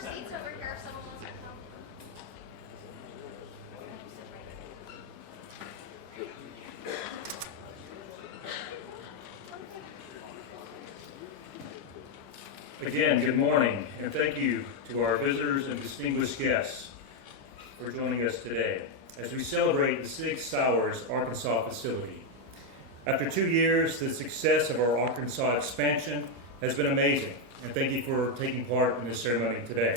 seats over here if someone wants to come. Again, good morning, and thank you to our visitors and distinguished guests for joining us today as we celebrate the Sig Sauer's Arkansas facility. After 2 years, the success of our Arkansas expansion has been amazing, and thank you for taking part in this ceremony today.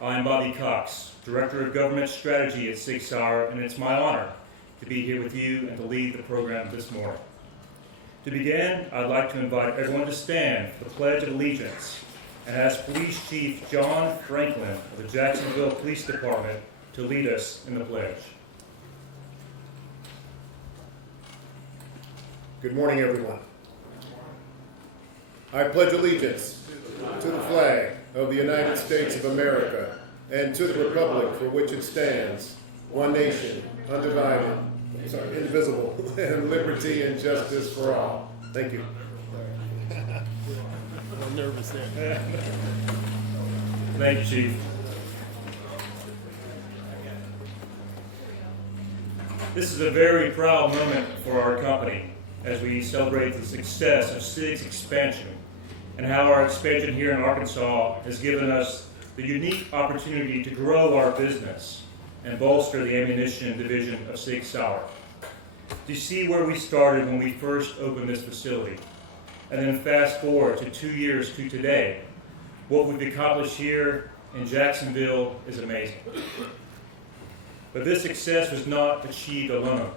I am Bobby Cox, Director of Government Strategy at Sig Sauer, and it's my honor to be here with you and to lead the program this morning. To begin, I'd like to invite everyone to stand for the Pledge of Allegiance and ask Police Chief John Franklin of the Jacksonville Police Department to lead us in the pledge. Good morning, everyone. I pledge allegiance to the flag of the United States of America and to the republic for which it stands, one nation, indivisible, and liberty and justice for all. Thank you. I'm nervous there. Thank you, Chief. This is a very proud moment for our company as we celebrate the success of SIG's expansion and how our expansion here in Arkansas has given us the unique opportunity to grow our business and bolster the ammunition division of Sig Sauer. To see where we started when we first opened this facility, and then fast forward to 2 years to today, what we've accomplished here in Jacksonville is amazing. But this success was not achieved alone,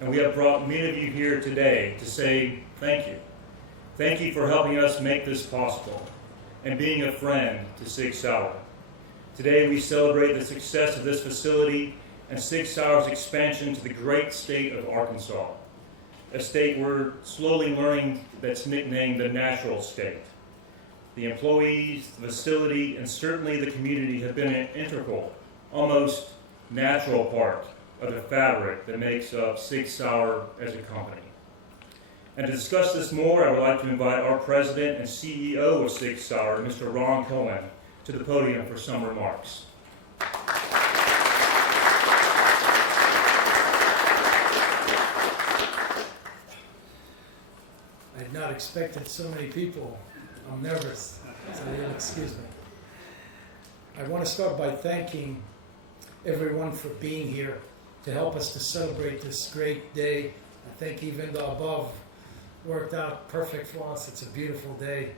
and we have brought many of you here today to say thank you. Thank you for helping us make this possible and being a friend to Sig Sauer. Today we celebrate the success of this facility and Sig Sauer's expansion to the great state of Arkansas, a state we're slowly learning that's nicknamed the natural state. The employees, the facility, and certainly the community have been an integral, almost natural part of the fabric that makes up Sig Sauer as a company. And to discuss this more, I would like to invite our President and CEO of Sig Sauer, Mr. Ron Cohen, to the podium for some remarks. I had not expected so many people. I'm nervous, so you'll excuse me. I want to start by thanking everyone for being here to help us to celebrate this great day. I think even the above worked out perfect for us. It's a beautiful day.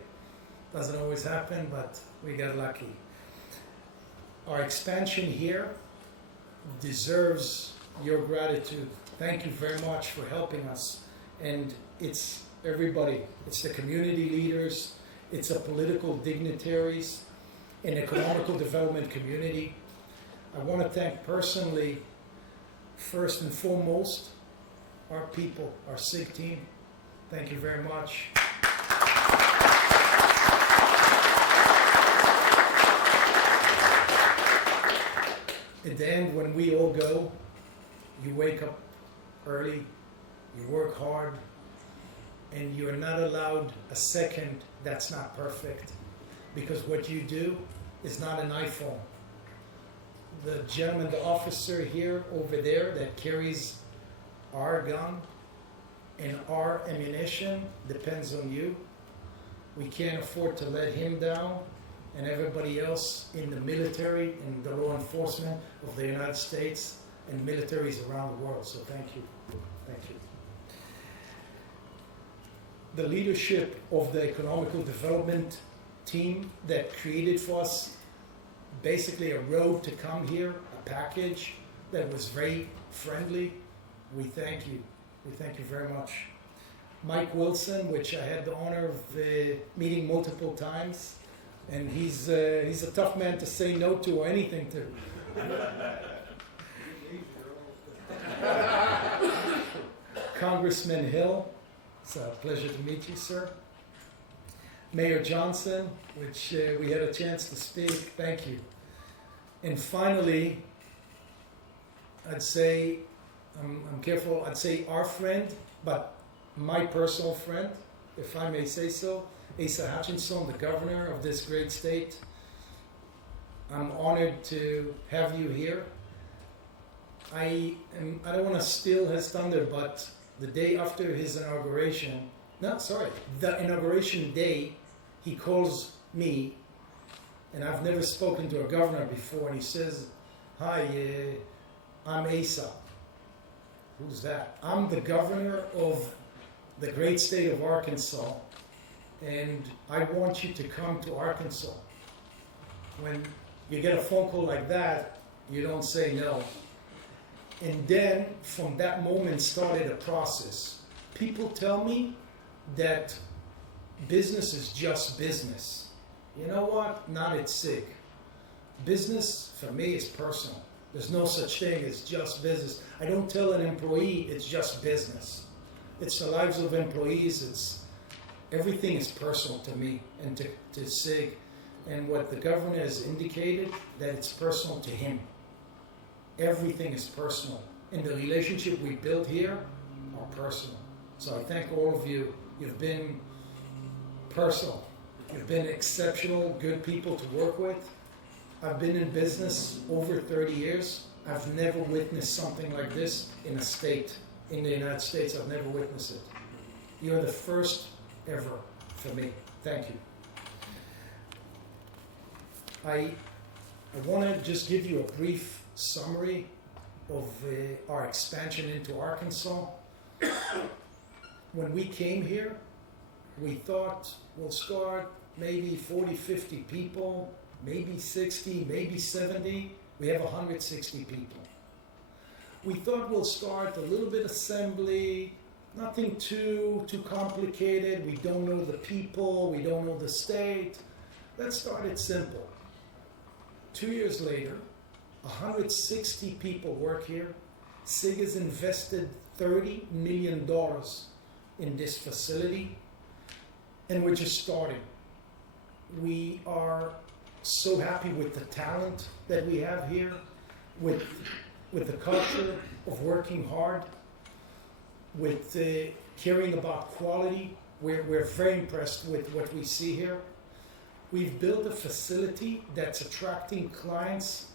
Doesn't always happen, but we got lucky. Our expansion here deserves your gratitude. Thank you very much for helping us. And it's everybody. It's the community leaders. It's the political dignitaries and economical development community. I want to thank personally, first and foremost, our people, our SIG team. Thank you very much. At the end, when we all go, you wake up early, you work hard, and you're not allowed a second that's not perfect, because what you do is not an iPhone. The gentleman, the officer here over there that carries our gun and our ammunition depends on you. We can't afford to let him down and everybody else in the military and the law enforcement of the United States and militaries around the world. So thank you. Thank you. The leadership of the economical development team that created for us basically a road to come here, a package that was very friendly. We thank you. We thank you very much. Mike Wilson, which I had the honor of meeting multiple times, and he's a tough man to say no to or anything to. Congressman Hill, it's a pleasure to meet you, sir. Mayor Johnson, which we had a chance to speak, thank you. And finally, I'd say, I'm careful, I'd say our friend, but my personal friend, if I may say so, Asa Hutchinson, the governor of this great state. I'm honored to have you here. I don't want to steal his thunder, but the day after his inauguration, the inauguration day, he calls me, and I've never spoken to a governor before, and he says, "Hi, I'm Asa." Who's that? I'm the governor of the great state of Arkansas, and I want you to come to Arkansas. When you get a phone call like that, you don't say no. And then from that moment started a process. People tell me that business is just business. You know what? Not at SIG. Business for me is personal. There's no such thing as just business. I don't tell an employee it's just business. It's the lives of employees. Everything is personal to me and to SIG. And what the governor has indicated, that it's personal to him. Everything is personal. And the relationship we build here are personal. So I thank all of you. You've been personal. You've been exceptional, good people to work with. I've been in business over 30 years. I've never witnessed something like this in a state. In the United States, I've never witnessed it. You're the first ever for me. Thank you. I want to just give you a brief summary of our expansion into Arkansas. When we came here, we thought we'll start maybe 40, 50 people, maybe 60, maybe 70. We have 160 people. We thought we'll start a little bit assembly, nothing too complicated. We don't know the people, we don't know the state. Let's start it simple. 2 years later, 160 people work here. SIG has invested $30 million in this facility, and we're just starting. We are so happy with the talent that we have here, with the culture of working hard, with caring about quality. We're very impressed with what we see here. We've built a facility that's attracting clients,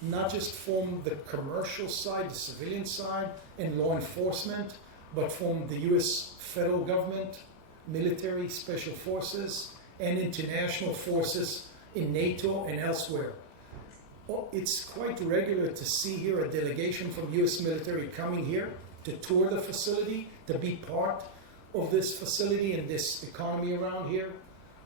not just from the commercial side, the civilian side, and law enforcement, but from the U.S. federal government, military, special forces, and international forces in NATO and elsewhere. It's quite regular to see here a delegation from U.S. military coming here to tour the facility, to be part of this facility and this economy around here.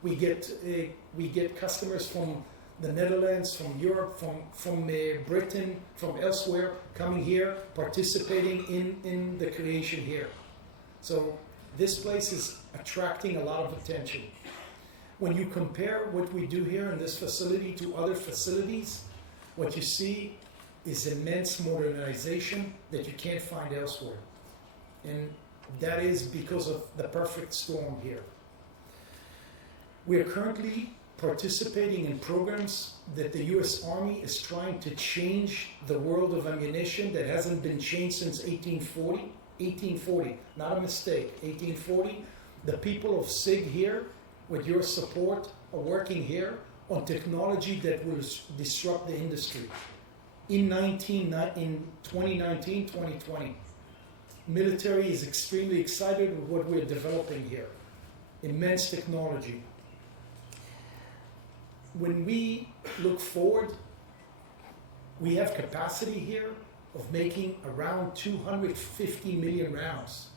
We get customers from the Netherlands, from Europe, from Britain, from elsewhere, coming here, participating in the creation here. So this place is attracting a lot of attention. When you compare what we do here in this facility to other facilities, what you see is immense modernization that you can't find elsewhere. And that is because of the perfect storm here. We are currently participating in programs that the U.S. Army is trying to change the world of ammunition that hasn't been changed since 1840. 1840, not a mistake, 1840. The people of SIG here, with your support, are working here on technology that will disrupt the industry. In 2019, 2020, military is extremely excited with what we're developing here. Immense technology. When we look forward, we have capacity here of making around 250 million rounds,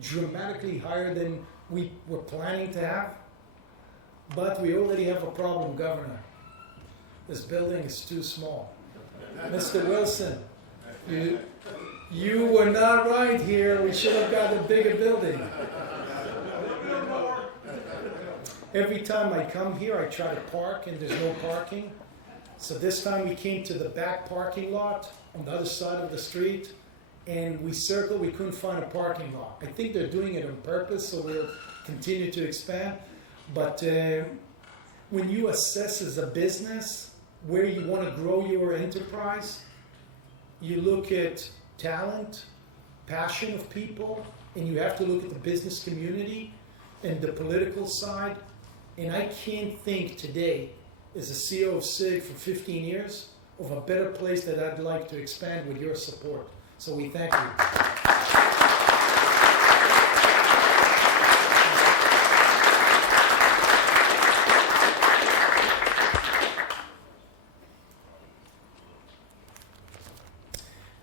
dramatically higher than we were planning to have. But we already have a problem, Governor. This building is too small. Mr. Wilson, you were not right here. We should have got a bigger building. Every time I come here, I try to park, and there's no parking. So this time we came to the back parking lot on the other side of the street, and we circled. We couldn't find a parking lot. I think they're doing it on purpose, so we'll continue to expand. But when you assess as a business where you want to grow your enterprise, you look at talent, passion of people, and you have to look at the business community and the political side. And I can't think today as a CEO of SIG for 15 years, of a better place that I'd like to expand with your support. So we thank you.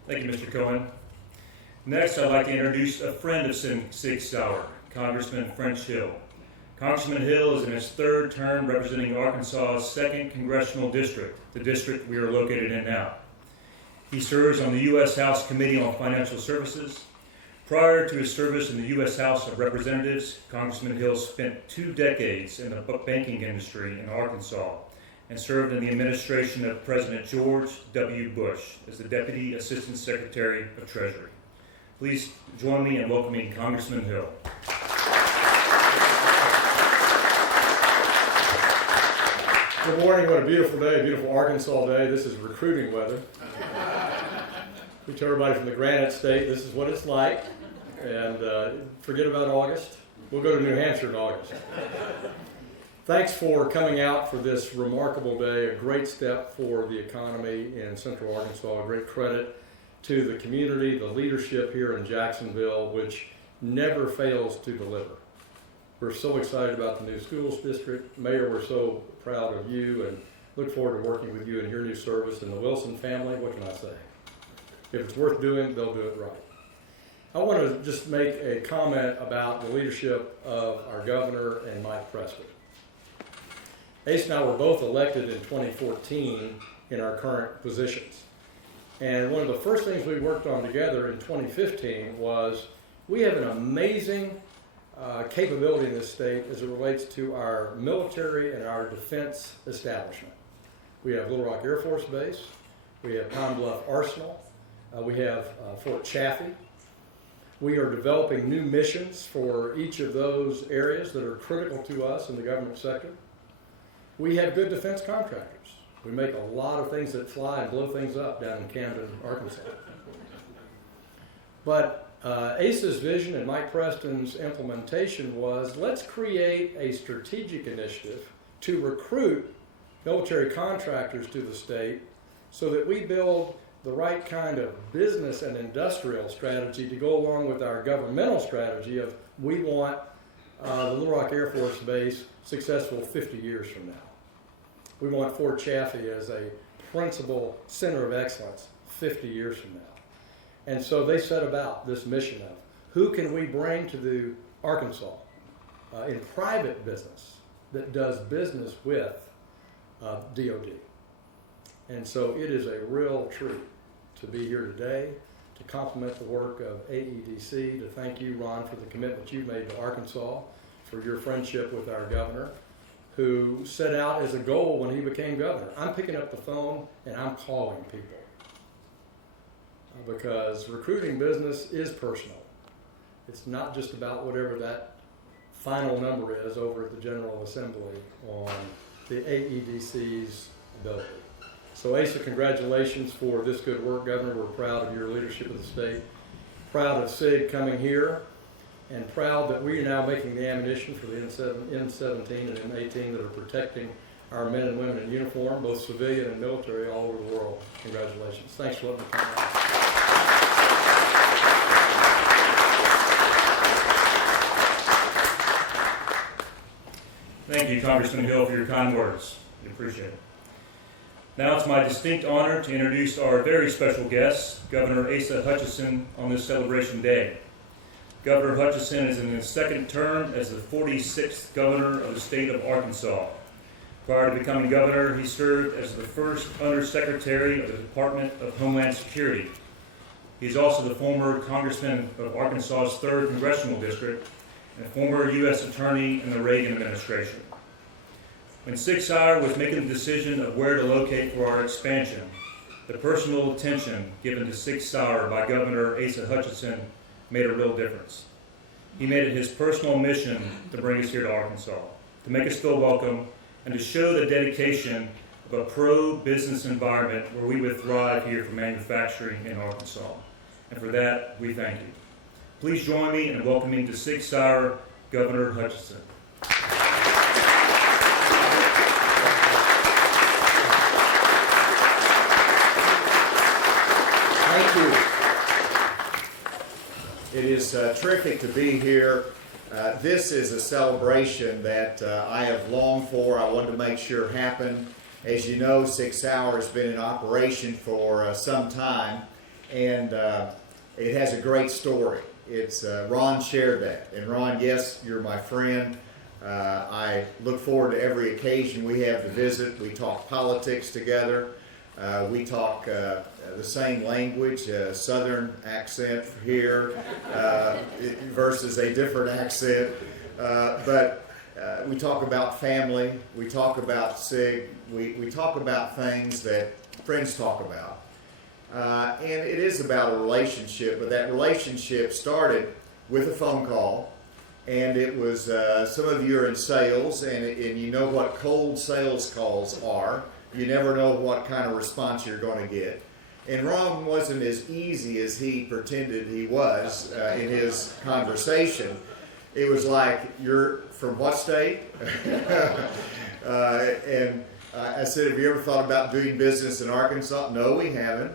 Thank you, Mr. Cohen. Next, I'd like to introduce a friend of Sig Sauer, Congressman French Hill. Congressman Hill is in his third term representing Arkansas's 2nd Congressional District, the district we are located in now. He serves on the U.S. House Committee on Financial Services. Prior to his service in the U.S. House of Representatives, Congressman Hill spent 2 decades in the banking industry in Arkansas and served in the administration of President George W. Bush as the Deputy Assistant Secretary of Treasury. Please join me in welcoming Congressman Hill. Good morning. What a beautiful day, a beautiful Arkansas day. This is recruiting weather. We tell everybody from the Granite State this is what it's like. And forget about August. We'll go to New Hampshire in August. Thanks for coming out for this remarkable day, a great step for the economy in Central Arkansas, a great credit to the community, the leadership here in Jacksonville, which never fails to deliver. We're so excited about the new schools district. Mayor, we're so proud of you and look forward to working with you in your new service. And the Wilson family, what can I say? If it's worth doing, they'll do it right. I want to just make a comment about the leadership of our governor and Mike Preston. Ace and I were both elected in 2014 in our current positions. And one of the first things we worked on together in 2015 was we have an amazing capability in this state as it relates to our military and our defense establishment. We have Little Rock Air Force Base, we have Pine Bluff Arsenal, we have Fort Chaffee. We are developing new missions for each of those areas that are critical to us in the government sector. We have good defense contractors. We make a lot of things that fly and blow things up down in Camden, Arkansas. But ACE's vision and Mike Preston's implementation was, let's create a strategic initiative to recruit military contractors to the state so that we build the right kind of business and industrial strategy to go along with our governmental strategy of we want the Little Rock Air Force Base successful 50 years from now. We want Fort Chaffee as a principal center of excellence 50 years from now. And so they set about this mission of who can we bring to the Arkansas in private business that does business with DOD. And so it is a real treat to be here today, to compliment the work of AEDC, to thank you, Ron, for the commitment you've made to Arkansas, for your friendship with our governor, who set out as a goal when he became governor. I'm picking up the phone and I'm calling people because recruiting business is personal. It's not just about whatever that final number is over at the General Assembly on the AEDC's ability. So Asa, congratulations for this good work, Governor. We're proud of your leadership of the state, proud of SIG coming here, and proud that we are now making the ammunition for the M17 and M18 that are protecting our men and women in uniform, both civilian and military, all over the world. Congratulations. Thanks for letting me come out. Thank you, Congressman Hill, for your kind words. We appreciate it. Now it's my distinct honor to introduce our very special guest, Governor Asa Hutchinson, on this celebration day. Governor Hutchinson is in his second term as the 46th governor of the state of Arkansas. Prior to becoming governor, he served as the first undersecretary of the Department of Homeland Security. He's also the former congressman of Arkansas's 3rd Congressional District and former U.S. Attorney in the Reagan administration. When Sig Sauer was making the decision of where to locate for our expansion, the personal attention given to Sig Sauer by Governor Asa Hutchinson made a real difference. He made it his personal mission to bring us here to Arkansas, to make us feel welcome, and to show the dedication of a pro-business environment where we would thrive here for manufacturing in Arkansas. And for that, we thank you. Please join me in welcoming to Sig Sauer, Governor Hutchinson. is terrific to be here. This is a celebration that I have longed for. I wanted to make sure happened. As you know, Sig Sauer has been in operation for some time, and it has a great story. It's Ron shared that, and Ron, yes, you're my friend. I look forward to every occasion we have to visit. We talk politics together. We talk the same language, Southern accent here versus a different accent. But we talk about family. We talk about Sig. We talk about things that friends talk about. And it is about a relationship, but that relationship started with a phone call. And it was, some of you are in sales, and you know what cold sales calls are. You never know what kind of response you're going to get. And Ron wasn't as easy as he pretended he was in his conversation. It was like, you're from what state? And I said, have you ever thought about doing business in Arkansas? No, we haven't.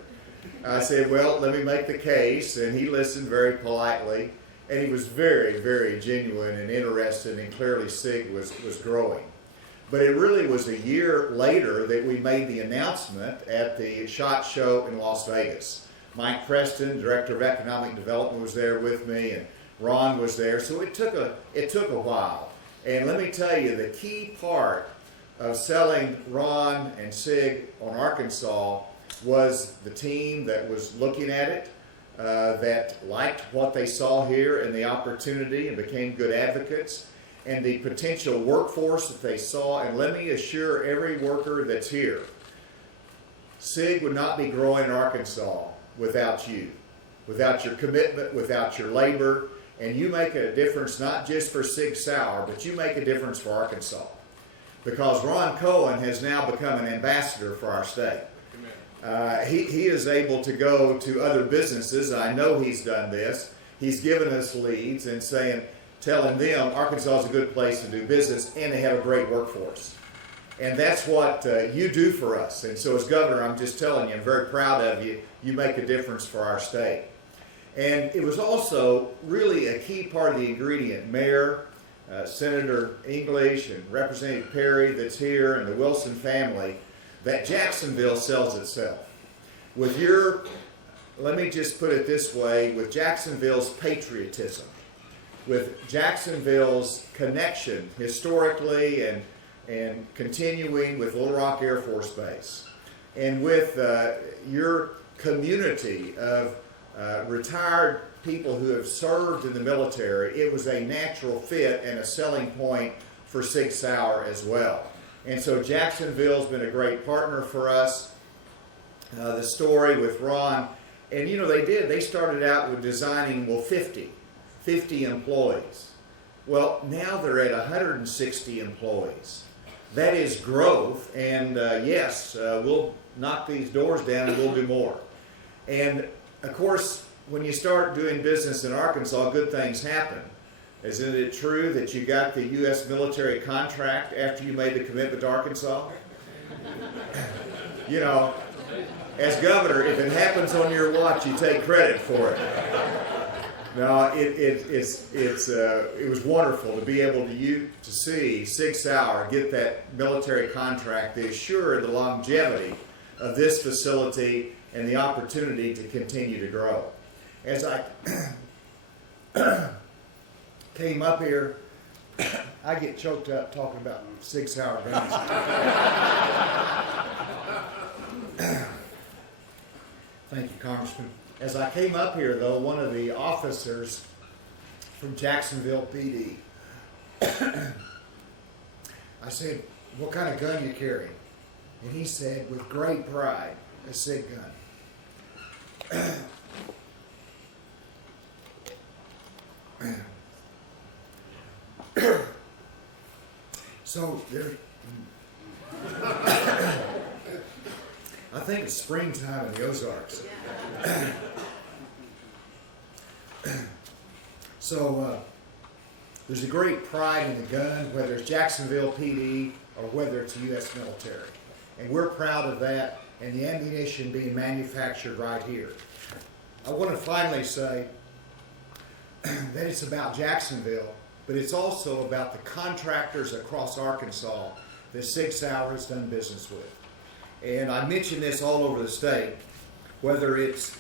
I said, well, let me make the case. And he listened very politely. And he was very, very genuine and interested, and clearly Sig was growing. But it really was a year later that we made the announcement at the SHOT Show in Las Vegas. Mike Preston, Director of Economic Development, was there with me, and Ron was there. So it took a while. And let me tell you, the key part of selling Ron and Sig on Arkansas was the team that was looking at it, that liked what they saw here and the opportunity and became good advocates, and the potential workforce that they saw. And let me assure every worker that's here, Sig would not be growing in Arkansas without you, without your commitment, without your labor. And you make a difference not just for Sig Sauer, but you make a difference for Arkansas. Because Ron Cohen has now become an ambassador for our state. He is able to go to other businesses. I know he's done this. He's given us leads and telling them Arkansas is a good place to do business, and they have a great workforce. And that's what you do for us. And so as governor, I'm just telling you, I'm very proud of you. You make a difference for our state. And it was also really a key part of the ingredient. Mayor, Senator English, and Representative Perry that's here, and the Wilson family, that Jacksonville sells itself. With let me just put it this way, with Jacksonville's patriotism, with Jacksonville's connection historically and continuing with Little Rock Air Force Base, and with your community of retired people who have served in the military, it was a natural fit and a selling point for Sig Sauer as well. And so Jacksonville's been a great partner for us. The story with Ron, and you know they started out with designing, 50 employees. Well, now they're at 160 employees. That is growth, and yes, we'll knock these doors down and we'll do more. And of course, when you start doing business in Arkansas, good things happen. Isn't it true that you got the U.S. military contract after you made the commitment to Arkansas? You know, as governor, if it happens on your watch, you take credit for it. No, it was wonderful to be able to see Sig Sauer get that military contract that assured the longevity of this facility and the opportunity to continue to grow. As I came up here, I get choked up talking about Sig Sauer guns. Thank you, Congressman. As I came up here, though, one of the officers from Jacksonville PD, I said, what kind of gun you carry? And he said, with great pride, a Sig gun. So there, I think it's springtime in the Ozarks. So there's a great pride in the gun, whether it's Jacksonville PD or whether it's U.S. military. And we're proud of that, and the ammunition being manufactured right here. I want to finally say, that it's about Jacksonville, but it's also about the contractors across Arkansas that Sig Sauer has done business with. And I mention this all over the state, whether it's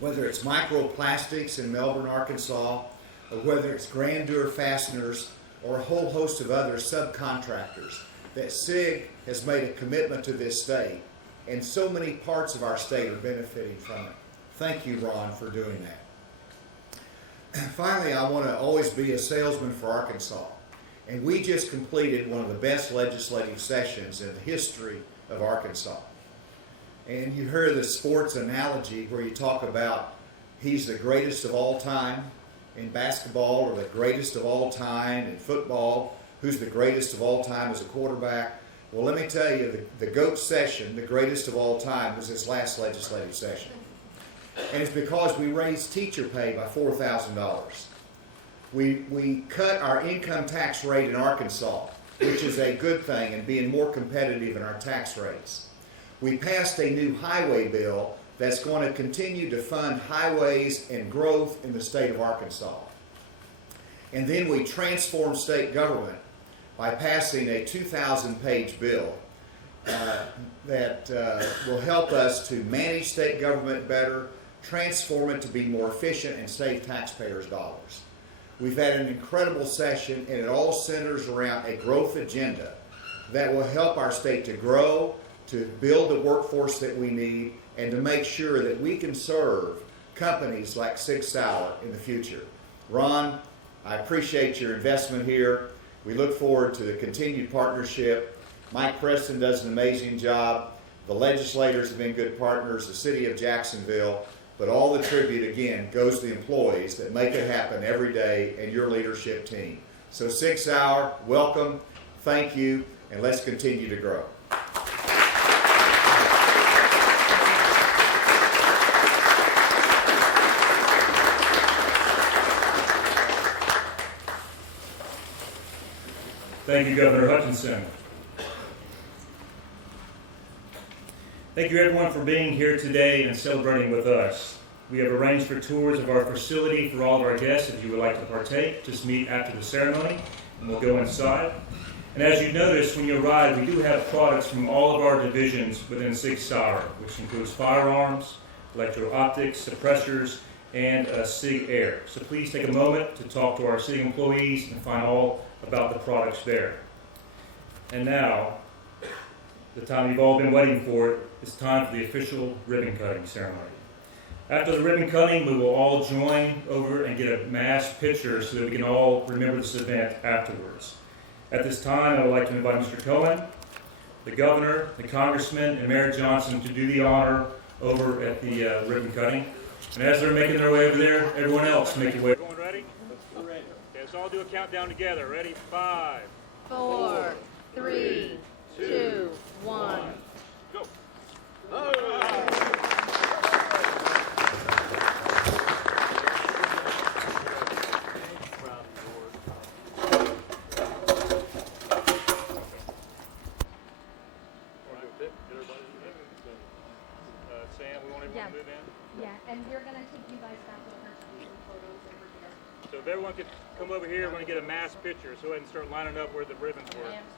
microplastics in Melbourne, Arkansas, or whether it's Grandeur Fasteners, or a whole host of other subcontractors, that SIG has made a commitment to this state, and so many parts of our state are benefiting from it. Thank you, Ron, for doing that. Finally, I want to always be a salesman for Arkansas, and we just completed one of the best legislative sessions in the history of Arkansas. And you hear the sports analogy where you talk about he's the greatest of all time in basketball, or the greatest of all time in football, who's the greatest of all time as a quarterback. Well, let me tell you, the GOAT session, the greatest of all time, was this last legislative session. And it's because we raised teacher pay by $4,000. We cut our income tax rate in Arkansas, which is a good thing, and being more competitive in our tax rates. We passed a new highway bill that's going to continue to fund highways and growth in the state of Arkansas. And then we transformed state government by passing a 2,000-page bill that will help us to manage state government better, transform it to be more efficient, and save taxpayers dollars. We've had an incredible session, and it all centers around a growth agenda that will help our state to grow, to build the workforce that we need, and to make sure that we can serve companies like Sig Sauer in the future. Ron, I appreciate your investment here. We look forward to the continued partnership. Mike Preston does an amazing job. The legislators have been good partners, the city of Jacksonville, but all the tribute, again, goes to the employees that make it happen every day, and your leadership team. So Sig Sauer, welcome, thank you, and let's continue to grow. Thank you, Governor Hutchinson. Thank you, everyone, for being here today and celebrating with us. We have arranged for tours of our facility for all of our guests. If you would like to partake, just meet after the ceremony, and we'll go inside. And as you notice, when you arrive, we do have products from all of our divisions within Sig Sauer, which includes firearms, electro-optics, suppressors, and Sig Air. So please take a moment to talk to our Sig employees and find all about the products there. And now, the time you've all been waiting for, it's time for the official ribbon cutting ceremony. After the ribbon cutting, we will all join over and get a mass picture so that we can all remember this event afterwards. At this time, I would like to invite Mr. Cohen, the governor, the congressman, and Mayor Johnson to do the honor over at the ribbon cutting. And as they're making their way over there, everyone else make your way. Everyone ready? We're ready. Okay, let's all do a countdown together. Ready? 5, 4, 3, 2, 1. go. Sam, we want everyone to move in? Yeah, and we're going to take you guys back to the first photos over here. So if everyone could come over here, we're going to get a mass picture. So go ahead and start lining up where the ribbons were.